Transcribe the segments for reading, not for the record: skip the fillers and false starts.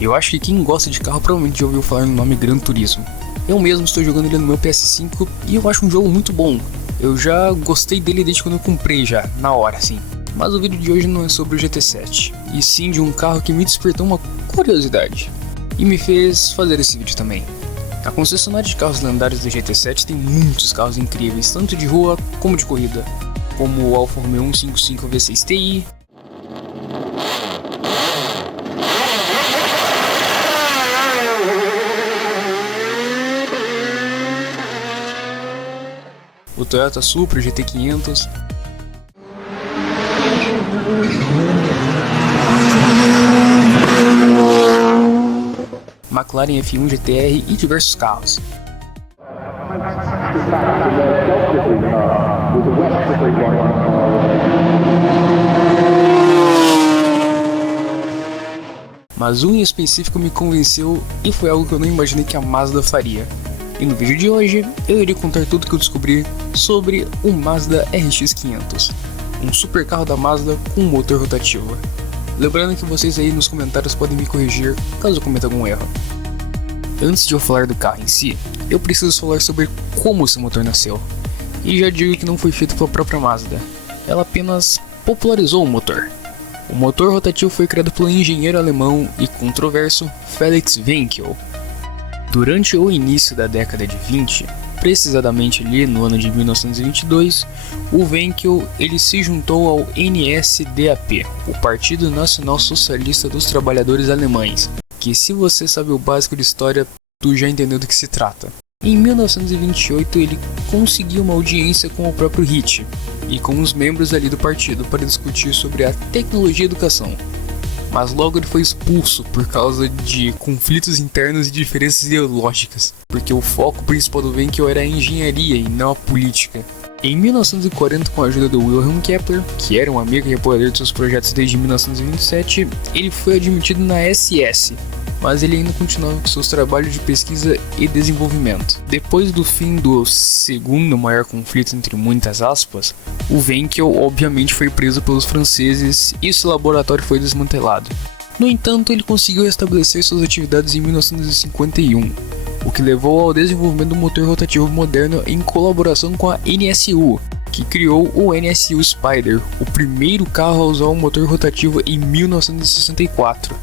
Eu acho que quem gosta de carro provavelmente já ouviu falar no nome Gran Turismo. Eu mesmo estou jogando ele no meu PS5 e eu acho um jogo muito bom. Eu já gostei dele desde quando eu comprei já, na hora assim. Mas o vídeo de hoje não é sobre o GT7, e sim de um carro que me despertou uma curiosidade e me fez fazer esse vídeo também. A concessionária de carros lendários do GT7 tem muitos carros incríveis, tanto de rua como de corrida, como o Alfa Romeo 155 V6 Ti, o Toyota Supra GT500, McLaren F1 GTR e diversos carros. Mas um em específico me convenceu e foi algo que eu não imaginei que a Mazda faria. E no vídeo de hoje eu irei contar tudo que eu descobri sobre o Mazda RX-500, um super carro da Mazda com motor rotativo. Lembrando que vocês aí nos comentários podem me corrigir caso eu cometa algum erro. Antes de eu falar do carro em si, eu preciso falar sobre como esse motor nasceu. E já digo que não foi feito pela própria Mazda, ela apenas popularizou o motor. O motor rotativo foi criado pelo engenheiro alemão e controverso Felix Wenkel. Durante o início da década de 20, precisamente ali no ano de 1922, o Wenkel ele se juntou ao NSDAP, o Partido Nacional Socialista dos Trabalhadores Alemães, que se você sabe o básico de história, tu já entendeu do que se trata. Em 1928 ele conseguiu uma audiência com o próprio Hitler e com os membros ali do partido para discutir sobre a tecnologia e educação. Mas logo ele foi expulso por causa de conflitos internos e diferenças ideológicas, porque o foco principal do Wenkel era a engenharia e não a política. Em 1940, com a ajuda do Wilhelm Kepler, que era um amigo e apoiador de seus projetos desde 1927, ele foi admitido na SS, mas ele ainda continuava com seus trabalhos de pesquisa e desenvolvimento. Depois do fim do segundo maior conflito entre muitas aspas, o Wenkel obviamente foi preso pelos franceses e seu laboratório foi desmantelado. No entanto, ele conseguiu restabelecer suas atividades em 1951, o que levou ao desenvolvimento do motor rotativo moderno em colaboração com a NSU, que criou o NSU Spider, o primeiro carro a usar um motor rotativo em 1964.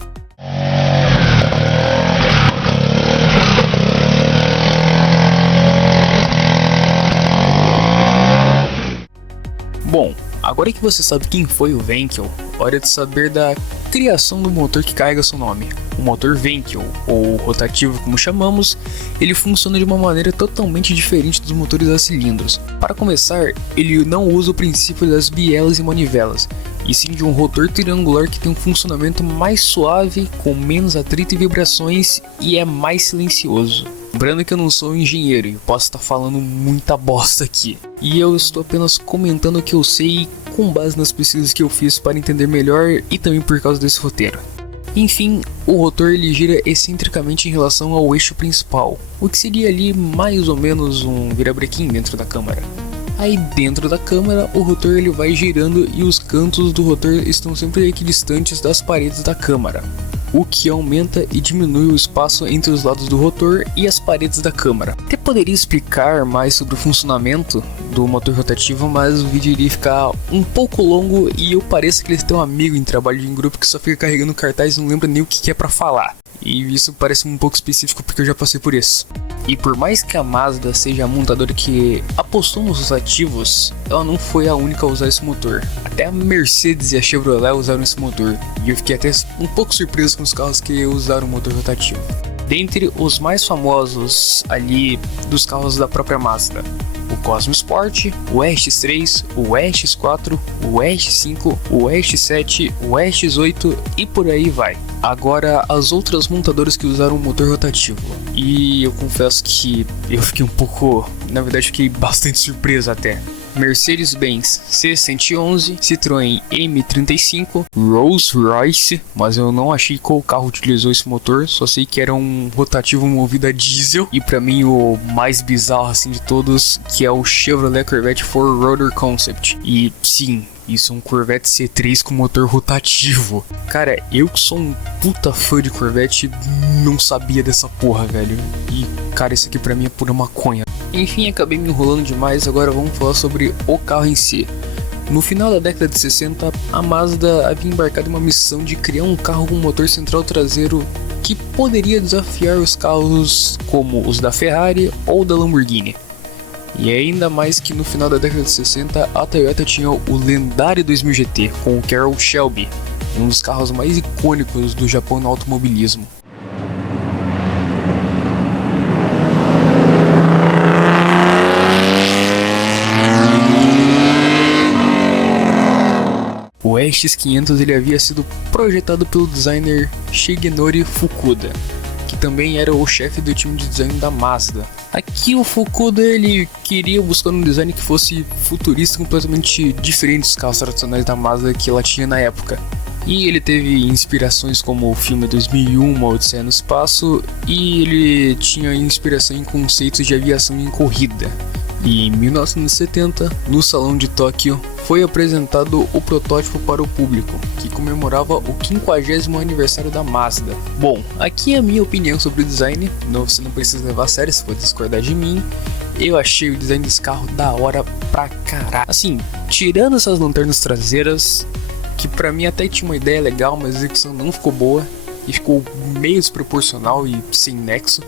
Bom, agora que você sabe quem foi o Wenkel, hora de saber da criação do motor que carrega seu nome. O motor Wenkel, ou rotativo como chamamos, ele funciona de uma maneira totalmente diferente dos motores a cilindros. Para começar, ele não usa o princípio das bielas e manivelas, e sim de um rotor triangular que tem um funcionamento mais suave, com menos atrito e vibrações, e é mais silencioso. Lembrando que eu não sou engenheiro e posso estar falando muita bosta aqui. E eu estou apenas comentando o que eu sei com base nas pesquisas que eu fiz para entender melhor e também por causa desse roteiro. Enfim, o rotor ele gira excentricamente em relação ao eixo principal, o que seria ali mais ou menos um virabrequim dentro da câmara. Aí dentro da câmara o rotor ele vai girando e os cantos do rotor estão sempre equidistantes das paredes da câmara, o que aumenta e diminui o espaço entre os lados do rotor e as paredes da câmara. Até poderia explicar mais sobre o funcionamento do motor rotativo, mas o vídeo iria ficar um pouco longo e eu pareço que eles têm um amigo em trabalho em grupo que só fica carregando cartaz e não lembra nem o que é pra falar. E isso parece um pouco específico porque eu já passei por isso. E por mais que a Mazda seja a montadora que apostou nos rotativos, ela não foi a única a usar esse motor. Até a Mercedes e a Chevrolet usaram esse motor, e eu fiquei até um pouco surpreso com os carros que usaram o motor rotativo. Dentre os mais famosos ali dos carros da própria Mazda, o Cosmo Sport, o RX-3, o RX-4, o RX-5, o RX-7, o RX-8 e por aí vai. Agora as outras montadoras que usaram o motor rotativo, e eu confesso que eu fiquei um pouco, na verdade fiquei bastante surpreso até. Mercedes-Benz C111, Citroën M35, Rolls-Royce, mas eu não achei qual carro utilizou esse motor, só sei que era um rotativo movido a diesel, e pra mim o mais bizarro assim de todos, que é o Chevrolet Corvette 4Rotor Concept. E sim, Isso é um Corvette C3 com motor rotativo. Cara, eu que sou um puta fã de Corvette não sabia dessa porra, velho. E, cara, isso aqui pra mim é pura maconha. Enfim, acabei me enrolando demais, agora vamos falar sobre o carro em si. No final da década de 60, a Mazda havia embarcado em uma missão de criar um carro com motor central traseiro que poderia desafiar os carros como os da Ferrari ou da Lamborghini. E ainda mais que no final da década de 60, a Toyota tinha o lendário 2000 GT com o Carroll Shelby, um dos carros mais icônicos do Japão no automobilismo. O RX500 ele havia sido projetado pelo designer Shigenori Fukuda, que também era o chefe do time de design da Mazda. Aqui o Fukuda ele queria buscar um design que fosse futurista, completamente diferente dos carros tradicionais da Mazda que ela tinha na época. E ele teve inspirações como o filme 2001, Uma Odisseia no Espaço, e ele tinha inspiração em conceitos de aviação em corrida. E em 1970, no Salão de Tóquio, foi apresentado o protótipo para o público, que comemorava o 50º aniversário da Mazda. Bom, aqui é a minha opinião sobre o design, você não precisa levar a sério se for discordar de mim. Eu achei o design desse carro da hora pra caralho. Assim, tirando essas lanternas traseiras, que pra mim até tinha uma ideia legal, mas a execução não ficou boa, e ficou meio desproporcional e sem nexo.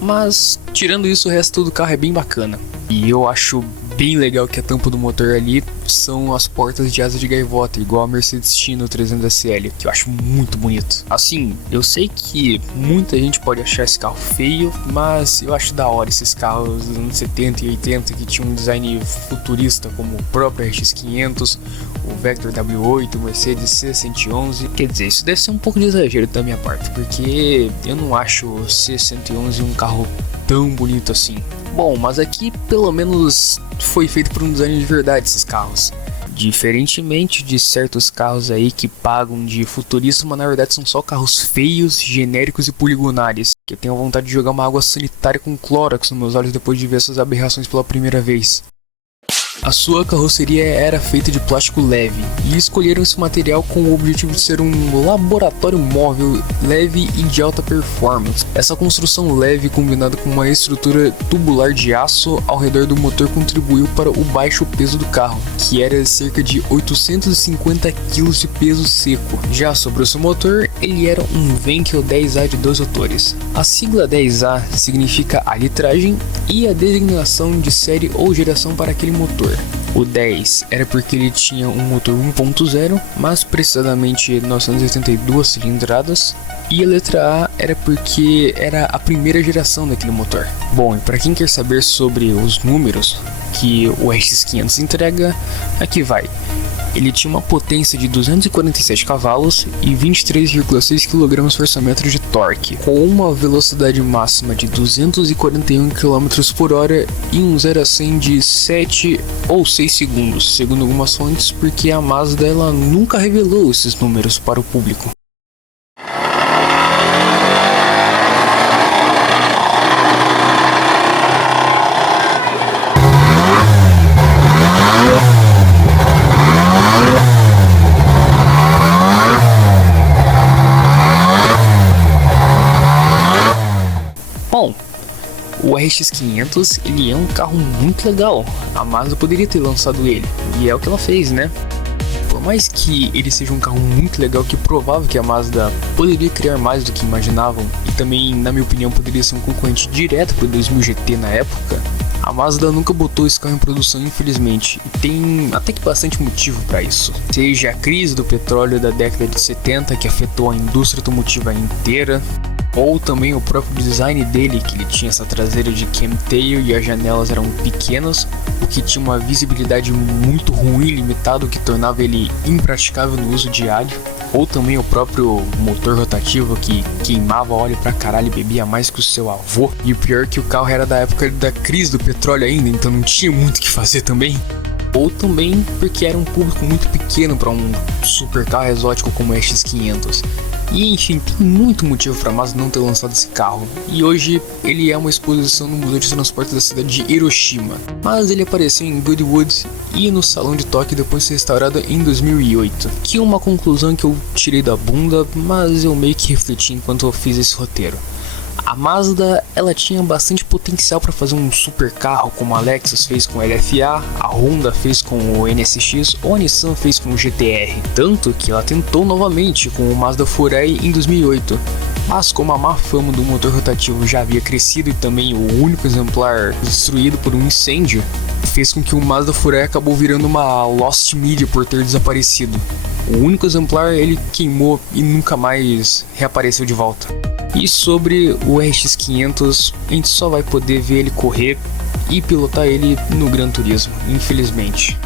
Mas, tirando isso, o resto do carro é bem bacana. E eu acho bem legal que a tampa do motor ali são as portas de asa de gaivota, igual a Mercedes Chino 300 SL, que eu acho muito bonito. Assim, eu sei que muita gente pode achar esse carro feio, mas eu acho da hora esses carros dos anos 70 e 80 que tinham um design futurista, como o próprio RX500, o Vector W8, o Mercedes C111. Quer dizer, isso deve ser um pouco de exagero da minha parte, porque eu não acho o C111 um carro tão bonito assim. Bom, mas aqui pelo menos foi feito por um design de verdade esses carros. Diferentemente de certos carros aí que pagam de futurista, mas na verdade são só carros feios, genéricos e poligonares. Que eu tenho vontade de jogar uma água sanitária com Clorox nos meus olhos depois de ver essas aberrações pela primeira vez. A sua carroceria era feita de plástico leve, e escolheram esse material com o objetivo de ser um laboratório móvel, leve e de alta performance. Essa construção leve, combinada com uma estrutura tubular de aço ao redor do motor, contribuiu para o baixo peso do carro, que era cerca de 850 kg de peso seco. Já sobre o seu motor, ele era um Venkel 10A de 2 rotores. A sigla 10A significa a litragem e a designação de série ou geração para aquele motor. O 10 era porque ele tinha um motor 1.0, mais precisamente 982 cilindradas, e a letra A era porque era a primeira geração daquele motor. Bom, e para quem quer saber sobre os números que o RX500 entrega, aqui vai. Ele tinha uma potência de 247 cavalos e 23,6 kgfm de torque, com uma velocidade máxima de 241 km/h e um 0 a 100 de 7 ou 6 segundos, segundo algumas fontes, porque a Mazda ela nunca revelou esses números para o público. Bom, o RX500 ele é um carro muito legal, a Mazda poderia ter lançado ele, e é o que ela fez, né? Por mais que ele seja um carro muito legal, que provável que a Mazda poderia criar mais do que imaginavam, e também, na minha opinião, poderia ser um concorrente direto para o 2000 GT na época, a Mazda nunca botou esse carro em produção, infelizmente, e tem até que bastante motivo para isso. Seja a crise do petróleo da década de 70, que afetou a indústria automotiva inteira, ou também o próprio design dele, que ele tinha essa traseira de camtail e as janelas eram pequenas, o que tinha uma visibilidade muito ruim, limitado, o que tornava ele impraticável no uso diário. Ou também o próprio motor rotativo que queimava óleo pra caralho e bebia mais que o seu avô. E o pior é que o carro era da época da crise do petróleo ainda, então não tinha muito o que fazer também. ou também porque era um público muito pequeno para um super carro exótico como o X500. E enfim, tem muito motivo para a Mazda não ter lançado esse carro, e hoje ele é uma exposição no Museu de Transportes da cidade de Hiroshima, mas ele apareceu em Goodwood e no Salão de Tóquio depois de ser restaurado em 2008, que é uma conclusão que eu tirei da bunda, mas eu meio que refleti enquanto eu fiz esse roteiro. A Mazda, ela tinha bastante potencial para fazer um super carro, como a Lexus fez com o LFA, a Honda fez com o NSX ou a Nissan fez com o GT-R, tanto que ela tentou novamente com o Mazda 4i em 2008. Mas como a má fama do motor rotativo já havia crescido e também o único exemplar destruído por um incêndio, fez com que o Mazda 4i acabou virando uma lost media por ter desaparecido. O único exemplar ele queimou e nunca mais reapareceu de volta. E sobre o RX500, a gente só vai poder ver ele correr e pilotar ele no Gran Turismo, infelizmente.